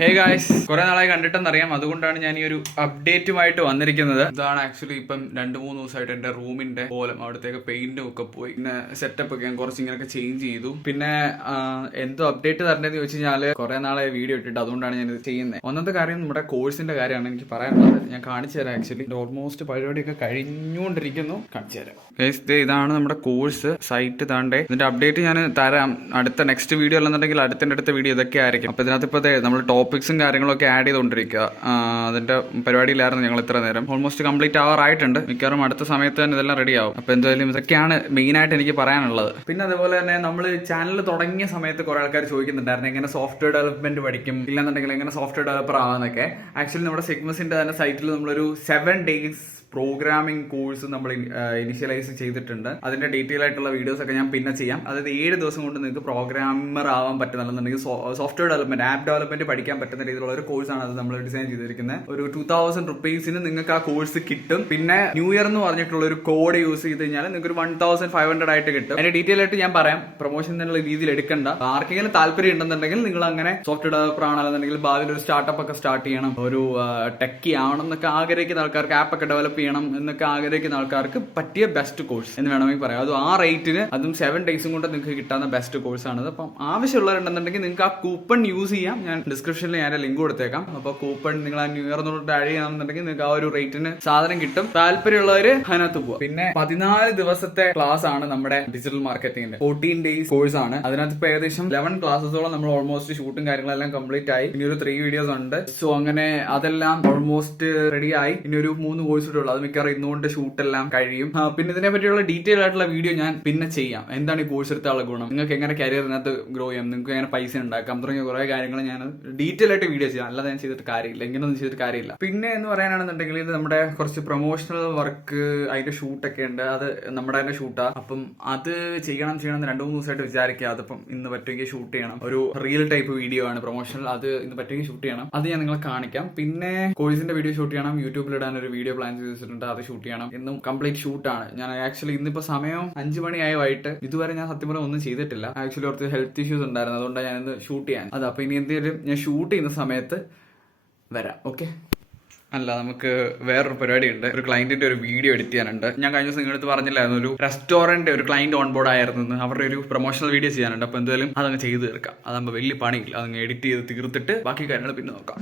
Hey guys, കുറെ നാളായി കണ്ടിട്ടെന്നറിയാം, അതുകൊണ്ടാണ് ഞാൻ ഈ ഒരു അപ്ഡേറ്റുമായിട്ട് വന്നിരിക്കുന്നത്. ഇതാണ് ആക്ച്വലി ഇപ്പം 2-3 ദിവസമായിട്ട് എന്റെ റൂമിന്റെ കോലം, അവിടത്തേക്ക് പെയിന്റും ഒക്കെ പോയി, പിന്നെ സെറ്റപ്പ് ഒക്കെ ഞാൻ കുറച്ച് ഇങ്ങനെയൊക്കെ ചേഞ്ച് ചെയ്തു. പിന്നെ എന്തോ അപ്ഡേറ്റ് തരേണ്ടതെന്ന് ചോദിച്ചു കഴിഞ്ഞാല് കുറെ നാളെ വീഡിയോ ഇട്ടിട്ട്, അതുകൊണ്ടാണ് ഞാൻ ഇത് ചെയ്യുന്നത്. ഒന്നാമത്തെ കാര്യം നമ്മുടെ കോഴ്സിന്റെ കാര്യമാണ് എനിക്ക് പറയാനുള്ളത്. ഞാൻ കാണിച്ചു തരാം. ആക്ച്വലി ഓൾമോസ്റ്റ് പരിപാടിയൊക്കെ കഴിഞ്ഞുകൊണ്ടിരിക്കുന്നു. കാണിച്ചു തരാം ഗൈസ്. ഇതാണ് നമ്മുടെ കോഴ്സ് സൈറ്റ്. താണ്ടേ ഇതിന്റെ അപ്ഡേറ്റ് ഞാൻ തരാം അടുത്ത നെക്സ്റ്റ് വീഡിയോ അല്ലെന്നുണ്ടെങ്കിൽ അടുത്ത വീഡിയോ ഇതൊക്കെ ആയിരിക്കും. അപ്പൊ ഇതിനകത്ത് ഇപ്പോഴത്തെ നമ്മൾ ടോപ്പിക്സും കാര്യങ്ങളൊക്കെ ആഡ് ചെയ്തുകൊണ്ടിരിക്കുക. അതിന്റെ പരിപാടിയിലായിരുന്നു ഞങ്ങൾ ഇത്ര നേരം. ഓൾമോസ്റ്റ് കംപ്ലീറ്റ് ആവാറായിട്ടുണ്ട്. മിക്കവാറും അടുത്ത സമയത്ത് തന്നെ ഇതെല്ലാം റെഡി ആവും. അപ്പൊ എന്തായാലും ഇതൊക്കെയാണ് മെയിൻ ആയിട്ട് എനിക്ക് പറയാനുള്ളത്. പിന്നെ അതുപോലെ തന്നെ നമ്മൾ ചാനൽ തുടങ്ങിയ സമയത്ത് കുറെ ആൾക്കാർ ചോദിക്കുന്നുണ്ടായിരുന്നു എങ്ങനെ സോഫ്റ്റ്വെയർ ഡെവലപ്മെന്റ് പഠിക്കും, ഇല്ലെന്നുണ്ടെങ്കിൽ എങ്ങനെ സോഫ്റ്റ്വെയർ ഡെവലപ്പർ ആവാന്നൊക്കെ. ആക്ച്വലി നമ്മുടെ സിഗ്മസിന്റെ തന്നെ സൈറ്റിൽ നമ്മളൊരു 7 days പ്രോഗ്രാമിംഗ് കോഴ്സ് നമ്മൾ ഇനിഷ്യലൈസ് ചെയ്തിട്ടുണ്ട്. അതിന്റെ ഡീറ്റെയിൽ ആയിട്ടുള്ള വീഡിയോസ് ഒക്കെ ഞാൻ പിന്നെ ചെയ്യാം. അതായത് 7 ദിവസം കൊണ്ട് നിങ്ങൾക്ക് പ്രോഗ്രാമർ ആവാൻ പറ്റുന്നുണ്ടെന്നുണ്ടെങ്കിൽ സോഫ്റ്റ്വെയർ ഡെവലപ്മെന്റ്, ആപ്പ് ഡെവലപ്മെന്റ് പഠിക്കാൻ പറ്റുന്ന രീതിയിലുള്ള ഒരു കോഴ്സാണ് അത് നമ്മൾ ഡിസൈൻ ചെയ്തിരിക്കുന്നത്. ഒരു 2000 rupees നിങ്ങൾക്ക് ആ കോഴ്സ് കിട്ടും. പിന്നെ ന്യൂ ഇയർ എന്ന് പറഞ്ഞിട്ടുള്ള ഒരു കോഡ് യൂസ് ചെയ്ത് കഴിഞ്ഞാൽ നിങ്ങൾക്ക് ഒരു 1500 ആയിട്ട് കിട്ടും. അതിന്റെ ഡീറ്റെയിൽ ആയിട്ട് ഞാൻ പറയാം. പ്രൊമോഷൻ എന്നുള്ള രീതിയിൽ എടുക്കണ്ട. ആർക്കെങ്കിലും താല്പര്യം ഉണ്ടെന്നുണ്ടെങ്കിൽ നിങ്ങൾ അങ്ങനെ സോഫ്റ്റ്വെയർ ഡെവലപ്പർ ആണെന്നുണ്ടെങ്കിൽ ഭാവിയിൽ ഒരു സ്റ്റാർട്ടപ്പ് ഒക്കെ സ്റ്റാർട്ട് ചെയ്യണം, ഒരു ടെക്കി ആവണം എന്നൊക്കെ ആഗ്രഹിക്കുന്ന ആൾക്കാർക്ക്, ആപ്പ് ഒക്കെ ഡെവലപ്പ് ചെയ്യണം എന്നൊക്കെ ആഗ്രഹിക്കുന്ന ആൾക്കാർക്ക് പറ്റിയ ബെസ്റ്റ് കോഴ്സ് എന്ന് വേണമെങ്കിൽ പറയാം. അതും ആ റേറ്റിന്, അതും 7 days കൊണ്ട് നിങ്ങൾക്ക് കിട്ടാവുന്ന ബെസ്റ്റ് കോഴ്സ് ആണത്. അപ്പം ആവശ്യമുള്ളവരുണ്ടെന്നുണ്ടെങ്കിൽ നിങ്ങൾക്ക് ആ കൂപ്പൺ യൂസ് ചെയ്യാം. ഞാൻ ഡിസ്ക്രിപ്ഷനിൽ ഞാൻ ലിങ്ക് കൊടുത്തേക്കാം. അപ്പൊ കൂപ്പൺ നിങ്ങൾ ആ ന്യൂ ഇയർ തൊട്ട് ആഡ് ചെയ്യണമെന്നുണ്ടെങ്കിൽ നിങ്ങൾക്ക് ആ ഒരു റേറ്റിന് സാധനം കിട്ടും. താല്പര്യമുള്ളവര് അതിനകത്ത് പോവാം. പിന്നെ 14 ദിവസത്തെ ക്ലാസ് ആണ് നമ്മുടെ ഡിജിറ്റൽ മാർക്കറ്റിംഗിന്റെ. 14 days കോഴ്സ് ആണ്. അതിനകത്ത് ഇപ്പൊ ഏകദേശം 11 ക്ലാസ്സോളം നമ്മൾ ഓൾമോസ്റ്റ് ഷൂട്ടും കാര്യങ്ങളെല്ലാം കംപ്ലീറ്റ് ആയി. ഇനി ഒരു 3 വീഡിയോസ് ഉണ്ട്. സോ അങ്ങനെ അതെല്ലാം ഓൾമോസ്റ്റ് റെഡി ആയി. ഇനി ഒരു 3 കോഴ്സ് കൂടെ ഉള്ളു. അത് മിക്കവാറും ഇന്നുകൊണ്ട് ഷൂട്ട് എല്ലാം കഴിയും. പിന്നെ ഇതിനെ പറ്റിയുള്ള ഡീറ്റെയിൽ ആയിട്ടുള്ള വീഡിയോ ഞാൻ പിന്നെ ചെയ്യാം. എന്താണ് ഈ കോഴ്സ് എടുത്തുള്ള ഗുണം, നിങ്ങൾക്ക് എങ്ങനെ കരിയറിനകത്ത് ഗ്രോ ചെയ്യാം, നിങ്ങൾക്ക് എങ്ങനെ പൈസ ഉണ്ടാക്കാം, തുടങ്ങിയ കുറെ കാര്യങ്ങൾ ഞാൻ ഡീറ്റെയിൽ ആയിട്ട് വീഡിയോ ചെയ്യാം. അല്ലാതെ ഞാൻ ചെയ്തിട്ട് കാര്യമില്ല, ഇങ്ങനൊന്നും ചെയ്തിട്ട് കാര്യമില്ല. പിന്നെ എന്ന് പറയാനാണെന്നുണ്ടെങ്കിൽ ഇത് നമ്മുടെ കുറച്ച് പ്രൊമോഷണൽ വർക്ക്, അതിന്റെ ഷൂട്ടൊക്കെ ഉണ്ട്. അത് നമ്മുടെ തന്നെ ഷൂട്ടാ. അപ്പം അത് ചെയ്യണം എന്ന് 2-3 ദിവസമായിട്ട് വിചാരിക്കുക. അതിപ്പം ഇന്ന് പറ്റുമെങ്കിൽ ഷൂട്ട് ചെയ്യണം. ഒരു റിയൽ ടൈപ്പ് വീഡിയോ ആണ് പ്രൊമോഷണൽ. അത് ഇന്ന് പറ്റുമെങ്കിൽ ഷൂട്ട് ചെയ്യണം. അത് ഞാൻ നിങ്ങളെ കാണിക്കാം. പിന്നെ കോഴ്സിന്റെ വീഡിയോ ഷൂട്ട് ചെയ്യണം. യൂട്യൂബിൽ ഇടാൻ ഒരു വീഡിയോ പ്ലാൻ ചെയ്തിട്ടുണ്ട്. അത് ഷൂട്ട് ചെയ്യണം. ഇന്നും കംപ്ലീറ്റ് ഷൂട്ടാണ്. ഞാൻ ആക്ച്വലി ഇന്നിപ്പോ സമയം 5 മണിയായ വൈകിട്ട്. ഇതുവരെ ഞാൻ സത്യം പറഞ്ഞാൽ ഒന്നും ചെയ്തിട്ടില്ല. ആക്ച്വലി കുറച്ച് ഹെൽത്ത് ഇഷ്യൂസ് ഉണ്ടായിരുന്നു. അതുകൊണ്ടാണ് ഞാൻ ഇന്ന് ഷൂട്ട് ചെയ്യാൻ. അത് അപ്പൊ ഇനി എന്തെങ്കിലും ഞാൻ ഷൂട്ട് ചെയ്യുന്ന സമയത്ത് വരാം. ഓക്കെ. അല്ല, നമുക്ക് വേറൊരു പരിപാടി ഉണ്ട്. ഒരു ക്ലയന്റിന്റെ ഒരു വീഡിയോ എഡിറ്റ് ചെയ്യാനുണ്ട്. ഞാൻ കഴിഞ്ഞ ദിവസം നിങ്ങളടുത്ത് പറഞ്ഞില്ലായിരുന്നു, ഒരു റെസ്റ്റോറന്റ് ഒരു ക്ലയന്റ് ഓൺ ബോർഡ് ആയിരുന്നു. അവരുടെ ഒരു പ്രൊമോഷണൽ വീഡിയോ ചെയ്യാനുണ്ട്. അപ്പൊ എന്തായാലും അതങ്ങ് ചെയ്ത് തീർക്കാം. അതാകുമ്പോൾ വലിയ പണിയില്ല. അതങ്ങ് എഡിറ്റ് ചെയ്ത് തീർത്തിട്ട് ബാക്കി കാര്യങ്ങൾ പിന്നെ നോക്കാം.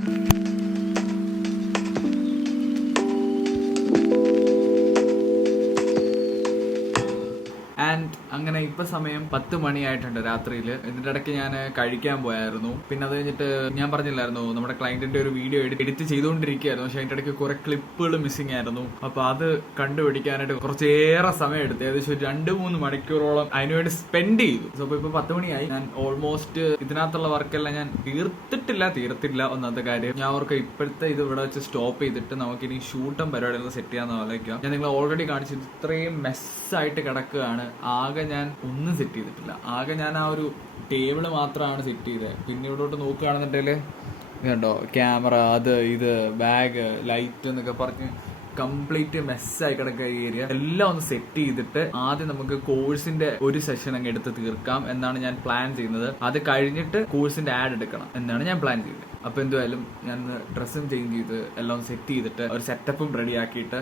ആൻഡ് അങ്ങനെ ഇപ്പൊ സമയം 10 മണിയായിട്ടുണ്ട് രാത്രിയിൽ. ഇതിന്റെ ഇടയ്ക്ക് ഞാൻ കഴിക്കാൻ പോയായിരുന്നു. പിന്നെ അത് കഴിഞ്ഞിട്ട് ഞാൻ പറഞ്ഞില്ലായിരുന്നു, നമ്മുടെ ക്ലയന്റിന്റെ ഒരു വീഡിയോ എഡിറ്റ് ചെയ്തുകൊണ്ടിരിക്കുകയായിരുന്നു. പക്ഷെ അതിന്റെ ഇടയ്ക്ക് കുറെ ക്ലിപ്പുകൾ മിസ്സിംഗ് ആയിരുന്നു. അപ്പൊ അത് കണ്ടുപിടിക്കാനായിട്ട് കുറച്ചേറെ സമയം എടുത്തു. ഏകദേശം ഒരു 2-3 മണിക്കൂറോളം അതിനുവേണ്ടി സ്പെൻഡ് ചെയ്തു. സോ ഇപ്പൊ 10 മണിയായി. ഞാൻ ഓൾമോസ്റ്റ് ഇതിനകത്തുള്ള വർക്കെല്ലാം ഞാൻ തീർത്തില്ല. ഒന്നാമത്തെ കാര്യം ഞാൻ അവർക്ക് ഇപ്പോഴത്തെ ഇത് ഇവിടെ വെച്ച് സ്റ്റോപ്പ് ചെയ്തിട്ട് നമുക്കിനി ഷൂട്ടും പരിപാടികളും സെറ്റ് ചെയ്യാന്ന് ആലോചിക്കാം. ഞാൻ നിങ്ങൾ ഓൾറെഡി കാണിച്ചത് ഇത്രയും മെസ്സായിട്ട് കിടക്കുകയാണ്. ആകെ ഞാൻ ഒന്നും സെറ്റ് ചെയ്തിട്ടില്ല. ആകെ ഞാൻ ആ ഒരു ടേബിള് മാത്രമാണ് സെറ്റ് ചെയ്തത്. പിന്നെ ഇവിടോട്ട് നോക്കുകയാണെന്നുണ്ടെങ്കിൽ കണ്ടോ, ക്യാമറ, അത് ഇത്, ബാഗ്, ലൈറ്റ് എന്നൊക്കെ പറഞ്ഞ് കംപ്ലീറ്റ് മെസ്സായി കിടക്കുക ഏരിയ. എല്ലാം ഒന്ന് സെറ്റ് ചെയ്തിട്ട് ആദ്യം നമുക്ക് കോഴ്സിന്റെ ഒരു സെഷൻ അങ്ങ് എടുത്ത് തീർക്കാം എന്നാണ് ഞാൻ പ്ലാൻ ചെയ്യുന്നത്. അത് കഴിഞ്ഞിട്ട് കോഴ്സിന്റെ ആഡ് എടുക്കണം എന്നാണ് ഞാൻ പ്ലാൻ ചെയ്യുന്നത്. അപ്പൊ എന്തായാലും ഞാൻ ഡ്രസ്സും ചേഞ്ച് ചെയ്ത് എല്ലാം സെറ്റ് ചെയ്തിട്ട് ഒരു സെറ്റപ്പും റെഡി ആക്കിയിട്ട്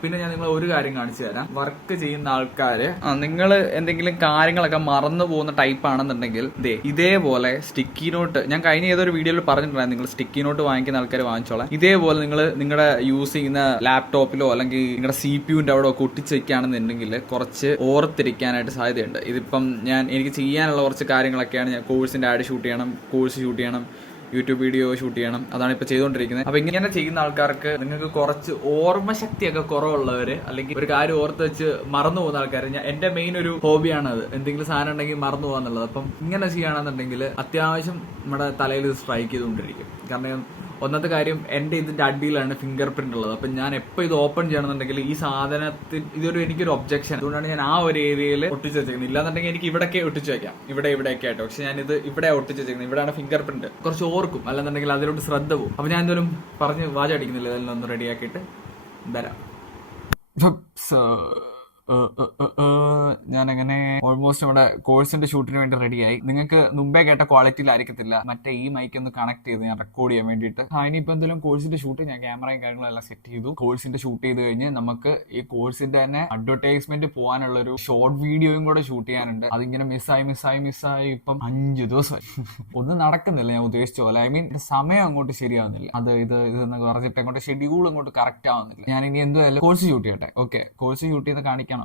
പിന്നെ ഞാൻ നിങ്ങളെ ഒരു കാര്യം കാണിച്ചു തരാം. വർക്ക് ചെയ്യുന്ന ആൾക്കാര്, നിങ്ങൾ എന്തെങ്കിലും കാര്യങ്ങളൊക്കെ മറന്നു പോകുന്ന ടൈപ്പ് ആണെന്നുണ്ടെങ്കിൽ ഇതേപോലെ സ്റ്റിക്കി നോട്ട്, ഞാൻ കഴിഞ്ഞ ഏതൊരു വീഡിയോയിൽ പറഞ്ഞിട്ടുണ്ടായിരുന്നു, നിങ്ങൾ സ്റ്റിക്കി നോട്ട് വാങ്ങിക്കുന്ന ആൾക്കാർ വാങ്ങിച്ചോളാം. ഇതേപോലെ നിങ്ങൾ നിങ്ങളുടെ യൂസ് ചെയ്യുന്ന ലാപ്ടോപ്പിലോ അല്ലെങ്കിൽ നിങ്ങളുടെ CPU-ന്റെ അവിടെ ഒക്കെ ഒട്ടിച്ച് വെക്കുകയാണെന്നുണ്ടെങ്കിൽ കുറച്ച് ഓർത്തിരിക്കാനായിട്ട് സാധ്യതയുണ്ട്. ഇതിപ്പം എനിക്ക് ചെയ്യാനുള്ള കുറച്ച് കാര്യങ്ങളൊക്കെയാണ്. ഞാൻ കോഴ്സിന്റെ ആഡ് ഷൂട്ട് ചെയ്യണം, കോഴ്സ് ഷൂട്ട് ചെയ്യണം, യൂട്യൂബ് വീഡിയോ ഷൂട്ട് ചെയ്യണം. അതാണ് ഇപ്പൊ ചെയ്തുകൊണ്ടിരിക്കുന്നത്. അപ്പൊ ഇങ്ങനെ ചെയ്യുന്ന ആൾക്കാർക്ക്, നിങ്ങൾക്ക് കുറച്ച് ഓർമ്മശക്തിയൊക്കെ കുറവുള്ളവര്, അല്ലെങ്കിൽ ഒരു കാര്യം ഓർത്ത് വെച്ച് മറന്നു പോകുന്ന ആൾക്കാർ, എന്റെ മെയിൻ ഒരു ഹോബിയാണ് അത്. എന്തെങ്കിലും സാധനം ഉണ്ടെങ്കിൽ മറന്നു പോകാന്നുള്ളത്. അപ്പം ഇങ്ങനെ ചെയ്യുകയാണെന്നുണ്ടെങ്കിൽ അത്യാവശ്യം നമ്മുടെ തലയിൽ സ്ട്രൈക്ക് ചെയ്തുകൊണ്ടിരിക്കും. കാരണം ഒന്നാമത്തെ കാര്യം, എന്റെ ഇതിന്റെ അടിയിലാണ് ഫിംഗർ പ്രിന്റ് ഉള്ളത്. അപ്പൊ ഞാൻ എപ്പോൾ ഇത് ഓപ്പൺ ചെയ്യണമെന്നുണ്ടെങ്കിൽ ഈ സാധനത്തിൽ എനിക്കൊരു ഒബ്ജക്ഷൻ. അതുകൊണ്ടാണ് ഞാൻ ആ ഒരു ഏരിയയിൽ ഒട്ടിച്ച് വെച്ചേക്കുന്നത്. ഇല്ലാന്നുണ്ടെങ്കിൽ എനിക്ക് ഇവിടെയൊക്കെ ഒട്ടിച്ച് വെക്കാം, ഇവിടെയൊക്കെ ആയിട്ട്. പക്ഷെ ഞാൻ ഇത് ഇവിടെ ഒട്ടിച്ച് വെച്ചേക്കുന്നത്. ഇവിടെയാണ് ഫിംഗർ പ്രിന്റ്. കുറച്ച് ഓർക്കും, അല്ലെന്നുണ്ടെങ്കിൽ അതിലോട്ട് ശ്രദ്ധ പോകും. അപ്പൊ ഞാൻ എന്തായാലും പറഞ്ഞ് വാചടിക്കുന്നില്ല, ഇതെല്ലാം ഒന്ന് റെഡിയാക്കിയിട്ട് വരാം. ഞാനങ്ങനെ ഓൾമോസ്റ്റ് നമ്മുടെ കോഴ്സിന്റെ ഷൂട്ടിന് വേണ്ടി റെഡിയായി. നിങ്ങൾക്ക് മുമ്പേ കേട്ട ക്വാളിറ്റിയിലായിരിക്കത്തില്ല, മറ്റേ ഈ മൈക്ക് ഒന്ന് കണക്ട് ചെയ്ത് ഞാൻ റെക്കോർഡ് ചെയ്യാൻ വേണ്ടിയിട്ട്. ഇനിയിപ്പോൾ എന്തെങ്കിലും കോഴ്സിന്റെ ഷൂട്ട് ഞാൻ ക്യാമറയും കാര്യങ്ങളെല്ലാം സെറ്റ് ചെയ്തു. കോഴ്സിന്റെ ഷൂട്ട് ചെയ്ത് കഴിഞ്ഞ് നമുക്ക് ഈ കോഴ്സിന്റെ തന്നെ അഡ്വർടൈസ്മെന്റ് പോകാനുള്ള ഒരു ഷോർട്ട് വീഡിയോയും കൂടെ ഷൂട്ട് ചെയ്യാനുണ്ട്. അതിങ്ങനെ മിസ്സായി ഇപ്പം 5 ദിവസമായി. ഒന്നും നടക്കുന്നില്ല ഞാൻ ഉദ്ദേശിച്ച പോലെ. ഐ മീൻ സമയം അങ്ങോട്ട് ശരിയാവുന്നില്ല. ഇതെന്ന് പറഞ്ഞിട്ട് അങ്ങോട്ട് ഷെഡ്യൂൾ അങ്ങോട്ട് കറക്റ്റ് ആവുന്നില്ല. ഞാൻ ഇനി എന്തായാലും കോഴ്സ് ഷൂട്ട് ചെയ്യട്ടെ. ഓക്കെ, കോഴ്സ് ഷൂട്ട് ചെയ്ത് കാണിക്കാം,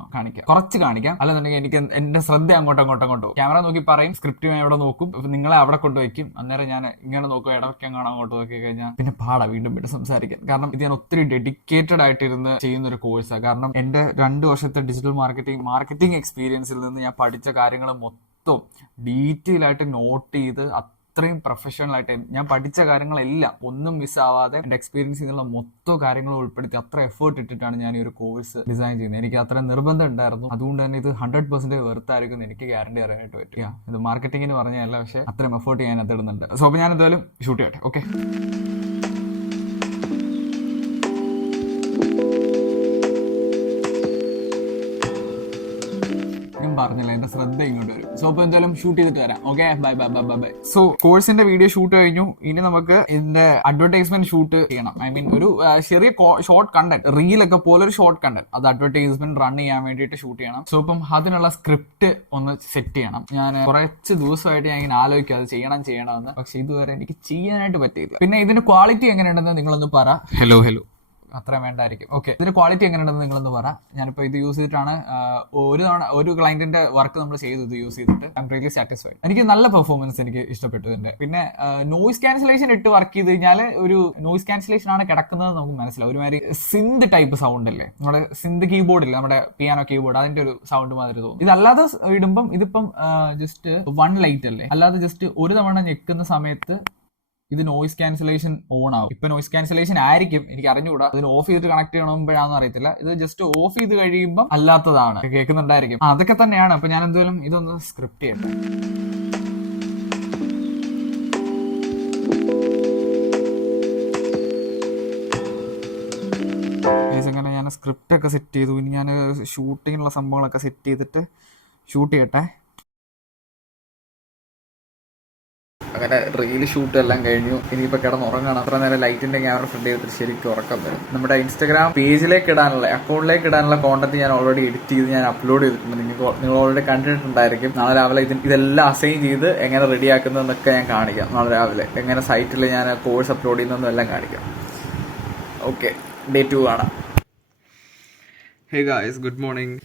കുറച്ച് കാണിക്കാം. അല്ലെന്നുണ്ടെങ്കിൽ എനിക്ക് എന്റെ ശ്രദ്ധ അങ്ങോട്ടും പോകും. ക്യാമറ നോക്കി പറയും, സ്ക്രിപ്റ്റ് ഞാൻ ഇവിടെ നോക്കും, നിങ്ങളെ അവിടെ കൊണ്ടുവയ്ക്കും. അന്നേരം ഞാൻ ഇങ്ങനെ നോക്കും, ഇടയ്ക്ക് അങ്ങോട്ട് അങ്ങോട്ട് നോക്കി കഴിഞ്ഞാൽ പിന്നെ വീണ്ടും സംസാരിക്കാൻ. കാരണം ഇത് ഞാൻ ഒത്തിരി ഡെഡിക്കേറ്റഡ് ആയിട്ടിരുന്ന് ചെയ്യുന്ന ഒരു കോഴ്സാണ്. കാരണം എന്റെ 2 വർഷത്തെ ഡിജിറ്റൽ മാർക്കറ്റിംഗ് എക്സ്പീരിയൻസിൽ നിന്ന് ഞാൻ പഠിച്ച കാര്യങ്ങൾ മൊത്തം ഡീറ്റെയിൽ ആയിട്ട് നോട്ട് ചെയ്ത് അത്രയും പ്രൊഫഷണൽ ആയിട്ട് ഞാൻ പഠിച്ച കാര്യങ്ങളെല്ലാം ഒന്നും മിസ്സാവാതെ എൻ്റെ എക്സ്പീരിയൻസ് ചെയ്തുള്ള മൊത്തം കാര്യങ്ങളും ഉൾപ്പെടുത്തി അത്ര എഫേർട്ട് ഇട്ടിട്ടാണ് ഞാൻ ഈ ഒരു കോഴ്സ് ഡിസൈൻ ചെയ്യുന്നത്. എനിക്ക് അത്ര നിർബന്ധം ഉണ്ടായിരുന്നു. അതുകൊണ്ട് തന്നെ ഇത് 100% വെറുത്തായിരിക്കും എനിക്ക് ഗ്യാരണ്ടി അറിയാനായിട്ട് പറ്റുക. ഇത് മാർക്കറ്റിംഗിന് പറഞ്ഞതല്ല, പക്ഷേ അത്രയും എഫേർട്ട് ഞാൻ അത് ഇടുന്നുണ്ട്. സോ അപ്പോൾ ഞാൻ എന്തായാലും ഷൂട്ട് ചെയ്യട്ടെ. ഓക്കെ, പറഞ്ഞില്ല, എന്റെ ശ്രദ്ധ ഇങ്ങോട്ട് വരും. സോ അപ്പൊ എന്തായാലും ഷൂട്ട് ചെയ്തിട്ട് വരാം. Okay, bye. സോ കോഴ്സിന്റെ വീഡിയോ ഷൂട്ട് കഴിഞ്ഞു. ഇനി നമുക്ക് ഇതിന്റെ അഡ്വർടൈസ്മെന്റ് ഷൂട്ട് ചെയ്യണം. ഐ മീൻ ഒരു ചെറിയ ഷോർട്ട് കണ്ടന്റ്, റീലൊക്കെ പോലെ ഒരു ഷോർട്ട് കണ്ടന്റ്, അത് അഡ്വർടൈസ്മെന്റ് റൺ ചെയ്യാൻ വേണ്ടിയിട്ട് ഷൂട്ട് ചെയ്യണം. സോ അപ്പം അതിനുള്ള സ്ക്രിപ്റ്റ് ഒന്ന് സെറ്റ് ചെയ്യണം. ഞാൻ കുറച്ച് ദിവസമായിട്ട് ഞാൻ ഇങ്ങനെ ആലോചിക്കും അത് ചെയ്യണമെന്ന്. പക്ഷെ ഇതുവരെ എനിക്ക് ചെയ്യാനായിട്ട് പറ്റിയില്ല. പിന്നെ ഇതിന്റെ ക്വാളിറ്റി എങ്ങനെയുണ്ടെന്ന് നിങ്ങളൊന്ന് പറ. ഹലോ അത്ര വേണ്ടായിരിക്കും. ഓക്കെ, ഇതിന്റെ ക്വാളിറ്റി എങ്ങനെയുണ്ടെന്ന് നിങ്ങളൊന്ന് പറ. ഞാനിപ്പോ ഇത് യൂസ് ചെയ്തിട്ടാണ് ഒരു ക്ലയന്റിന്റെ വർക്ക് നമ്മൾ ചെയ്തു. ഇത് യൂസ് ചെയ്തിട്ട് ഐ എം റിയലി സാറ്റിസ്ഫൈഡ്. എനിക്ക് നല്ല പെർഫോമൻസ് എനിക്ക് ഇഷ്ടപ്പെട്ടു ഇതിന്റെ. പിന്നെ നോയിസ് ക്യാൻസലേഷൻ ഇട്ട് വർക്ക് ചെയ്ത് കഴിഞ്ഞാൽ ഒരു നോയിസ് ക്യാൻസലേഷൻ ആണ് കിടക്കുന്നത് നമുക്ക് മനസ്സിലാവും. ഒരുമാതിരി സിന്ത് ടൈപ്പ് സൗണ്ട് അല്ലേ, നമ്മുടെ സിന്ത് കീബോർഡ് ഇല്ല, നമ്മുടെ പിയാനോ കീബോർഡ്, അതിന്റെ ഒരു സൗണ്ട് മാതിരി തോന്നും. ഇതല്ലാതെ ഇടുമ്പം ഇതിപ്പം ജസ്റ്റ് 1 ലൈറ്റ് അല്ലേ, അല്ലാതെ ജസ്റ്റ് ഒരു തവണ ഞെക്കുന്ന സമയത്ത് ഇത് നോയിസ് ക്യാൻസലേഷൻ ഓൺ ആവും. ഇപ്പൊ നോയിസ് ക്യാൻസലേഷൻ ആയിരിക്കും, എനിക്ക് അറിഞ്ഞുകൂടാ. അതിന് ഓഫ് ചെയ്തിട്ട് കണക്ട് ചെയ്യണമെമ്പോഴാണെന്ന് അറിയത്തില്ല. ഇത് ജസ്റ്റ് ഓഫ് ചെയ്ത് കഴിയുമ്പോൾ അല്ലാത്തതാണ് കേൾക്കുന്നുണ്ടായിരിക്കും. അതൊക്കെ തന്നെയാണ്. അപ്പൊ ഞാൻ എന്തായാലും ഇതൊന്ന് സ്ക്രിപ്റ്റ് ചെയ്യട്ടെ. അങ്ങനെ ഞാൻ സ്ക്രിപ്റ്റ് ഒക്കെ സെറ്റ് ചെയ്തു. ഇനി ഞാൻ ഷൂട്ടിങ്ങിനുള്ള സംഭവങ്ങളൊക്കെ സെറ്റ് ചെയ്തിട്ട് ഷൂട്ട് ചെയ്യട്ടെ. അങ്ങനെ റീൽ ഷൂട്ട് എല്ലാം കഴിഞ്ഞു. ഇനിയിപ്പോൾ കിടന്നുറങ്ങണം. അത്ര നേരം ലൈറ്റിന്റെ ക്യാമറ ഫ്രണ്ട് ചെയ്തിട്ട് ശരിക്കും ഉറക്കം വരും. നമ്മുടെ ഇൻസ്റ്റാഗ്രാം പേജിലേക്ക് ഇടാനുള്ള, അക്കൗണ്ടിലേക്ക് ഇടാനുള്ള കോണ്ടന്റ് ഞാൻ ഓൾറെഡി എഡിറ്റ് ചെയ്ത് ഞാൻ അപ്ലോഡ് ചെയ്തിട്ടുണ്ട്. നിങ്ങൾ ഓൾറെഡി കണ്ടിട്ടുണ്ടായിരിക്കും. നാളെ രാവിലെ ഇതെല്ലാം അസൈൻ ചെയ്ത് എങ്ങനെ റെഡിയാക്കുന്നതെന്നൊക്കെ ഞാൻ കാണിക്കാം. നാളെ രാവിലെ എങ്ങനെ സൈറ്റിൽ ഞാൻ കോഴ്സ് അപ്ലോഡ് ചെയ്യുന്നതെന്നും എല്ലാം കാണിക്കാം. ഓക്കെ, ഡേ 2 കാണാം. Hey guys, good morning.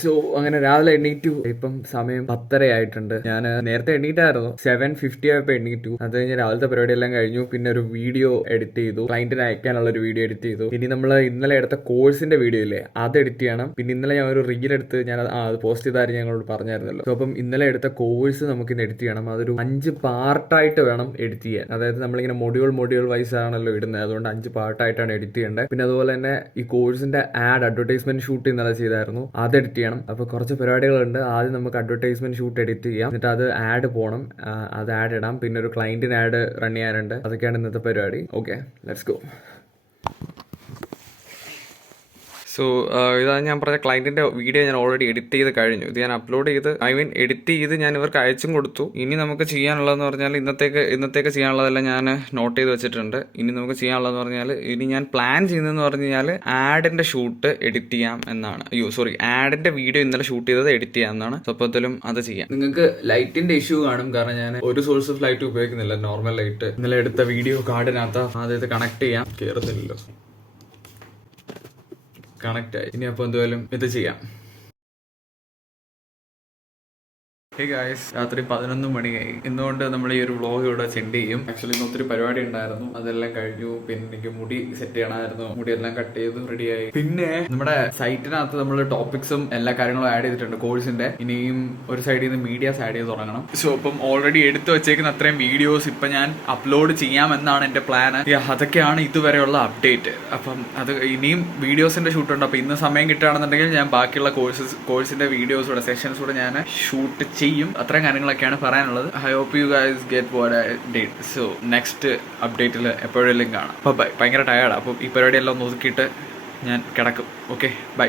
So അങ്ങനെ രാവിലെ എണ്ണീറ്റു. ഇപ്പം സമയം 10:30 ആയിട്ടുണ്ട്. ഞാൻ നേരത്തെ എണ്ണീറ്റായിരുന്നു, 7:50 ആയപ്പോൾ എണ്ണീറ്റു. അത് കഴിഞ്ഞ് രാവിലത്തെ പരിപാടി എല്ലാം കഴിഞ്ഞു. പിന്നെ ഒരു വീഡിയോ എഡിറ്റ് ചെയ്തു, ക്ലയന്റിന് അയക്കാനുള്ള ഒരു വീഡിയോ എഡിറ്റ് ചെയ്തു. ഇനി നമ്മൾ ഇന്നലെ എടുത്ത കോഴ്സിന്റെ വീഡിയോ ഇല്ലേ, അത് എഡിറ്റ് ചെയ്യണം. പിന്നെ ഇന്നലെ ഞാൻ ഒരു റീൽ എടുത്ത് ഞാൻ അത് പോസ്റ്റ് ചെയ്തായിരുന്നു, ഞങ്ങളോട് പറഞ്ഞായിരുന്നല്ലോ. സോ അപ്പം ഇന്നലെ എടുത്ത കോഴ്സ് നമുക്ക് ഇന്ന് എഡിറ്റ് ചെയ്യണം. അതൊരു 5 പാർട്ടായിട്ട് വേണം എഡിറ്റ് ചെയ്യാൻ. അതായത് നമ്മളിങ്ങനെ മൊഡ്യൂൾ വൈസ് ആണല്ലോ ഇടുന്നത്, അതുകൊണ്ട് 5 പാർട്ടായിട്ടാണ് എഡിറ്റ് ചെയ്യേണ്ടത്. പിന്നെ അതുപോലെ തന്നെ ഈ കോഴ്സിന്റെ അഡ്വർടൈസ്മെന്റ് ഷൂട്ട് ഇന്നലെ ചെയ്തായിരുന്നു, അത് എഡിറ്റ് ചെയ്യണം. അപ്പൊ കുറച്ച് പരിപാടികളുണ്ട്. ആദ്യം നമുക്ക് അഡ്വർടൈസ്മെന്റ് ഷൂട്ട് എഡിറ്റ് ചെയ്യാം, എന്നിട്ട് അത് ആഡ് പോകണം, അത് ആഡ് ഇടാം. പിന്നെ ഒരു ക്ലയന്റിന് ആഡ് റൺ ചെയ്യാനുണ്ട്. അതൊക്കെയാണ് ഇന്നത്തെ പരിപാടി. Okay, let's go. സോ ഇതാണ് ഞാൻ പറഞ്ഞ ക്ലയന്റിന്റെ വീഡിയോ ഞാൻ ഓൾറെഡി എഡിറ്റ് ചെയ്ത് കഴിഞ്ഞു. ഇത് ഞാൻ അപ്ലോഡ് ചെയ്ത് എഡിറ്റ് ചെയ്ത് ഞാൻ ഇവർക്ക് അയച്ചും കൊടുത്തു. ഇനി നമുക്ക് ചെയ്യാനുള്ളതെന്ന് പറഞ്ഞാൽ ഇന്നത്തേക്ക് ചെയ്യാനുള്ളതെല്ലാം ഞാൻ നോട്ട് ചെയ്ത് വെച്ചിട്ടുണ്ട്. ഇനി നമുക്ക് ചെയ്യാനുള്ളതെന്ന് പറഞ്ഞാൽ ഇനി ഞാൻ പ്ലാൻ ചെയ്യുന്നതെന്ന് പറഞ്ഞു കഴിഞ്ഞാൽ ആഡിന്റെ ഷൂട്ട് എഡിറ്റ് ചെയ്യാം എന്നാണ്. ആഡിന്റെ വീഡിയോ ഇന്നലെ ഷൂട്ട് ചെയ്തത് എഡിറ്റ് ചെയ്യാം എന്നാണ്. സ്വപ്നത്തിലും അത് ചെയ്യാം. നിങ്ങൾക്ക് ലൈറ്റിന്റെ ഇഷ്യൂ കാണും, കാരണം ഞാൻ ഒരു സോഴ്സ് ഓഫ് ലൈറ്റ് ഉപയോഗിക്കുന്നില്ല, നോർമൽ ലൈറ്റ്. ഇന്നലെ എടുത്ത വീഡിയോ കാർഡിനകത്ത് ആദ്യത്തെ കണക്ട് ചെയ്യാം, കയറുന്നില്ലല്ലോ, കണക്റ്റ് ആയി. ഇനി അപ്പോൾ എന്തായാലും ഇത് ചെയ്യാം. ഹേ ഗായ്സ്, രാത്രി 11 മണിയായി. ഇന്നുകൊണ്ട് നമ്മൾ ഈ ഒരു വ്ളോഗ് ഇവിടെ സെൻഡ് ചെയ്യും. ആക്ച്വലി ഇന്ന് ഒത്തിരി പരിപാടി ഉണ്ടായിരുന്നു, അതെല്ലാം കഴിഞ്ഞു. പിന്നെ എനിക്ക് മുടി സെറ്റ് ചെയ്യണമായിരുന്നു, മുടിയെല്ലാം കട്ട് ചെയ്ത് റെഡിയായി. പിന്നെ നമ്മുടെ സൈറ്റിനകത്ത് നമ്മൾ ടോപ്പിക്സും എല്ലാ കാര്യങ്ങളും ആഡ് ചെയ്തിട്ടുണ്ട് കോഴ്സിന്റെ. ഇനിയും ഒരു സൈഡിൽ നിന്ന് മീഡിയാസ് ആഡ് ചെയ്ത് തുടങ്ങണം. സോ അപ്പം ഓൾറെഡി എടുത്തു വെച്ചേക്കുന്ന അത്രയും വീഡിയോസ് ഇപ്പൊ ഞാൻ അപ്ലോഡ് ചെയ്യാമെന്നാണ് എന്റെ പ്ലാൻ. അതൊക്കെയാണ് ഇതുവരെയുള്ള അപ്ഡേറ്റ്. അപ്പം അത് ഇനിയും വീഡിയോസിന്റെ ഷൂട്ടുണ്ട്. അപ്പൊ ഇന്ന് സമയം കിട്ടുകയാണെന്നുണ്ടെങ്കിൽ ഞാൻ ബാക്കിയുള്ള കോഴ്സിന്റെ വീഡിയോസൂടെ സെഷൻസൂടെ ഞാൻ ഷൂട്ട് ചെയ്യും. അത്രയും കാര്യങ്ങളൊക്കെയാണ് പറയാനുള്ളത്. I hope you guys get what I did. So next അപ്ഡേറ്റിൽ എപ്പോഴെല്ലാം കാണാം. ബൈ. ഭയങ്കര ടയർഡാണ്. അപ്പോൾ ഈ പരിപാടിയെല്ലാം ഒന്ന് ഒതുക്കിയിട്ട് ഞാൻ കിടക്കും. Okay, by.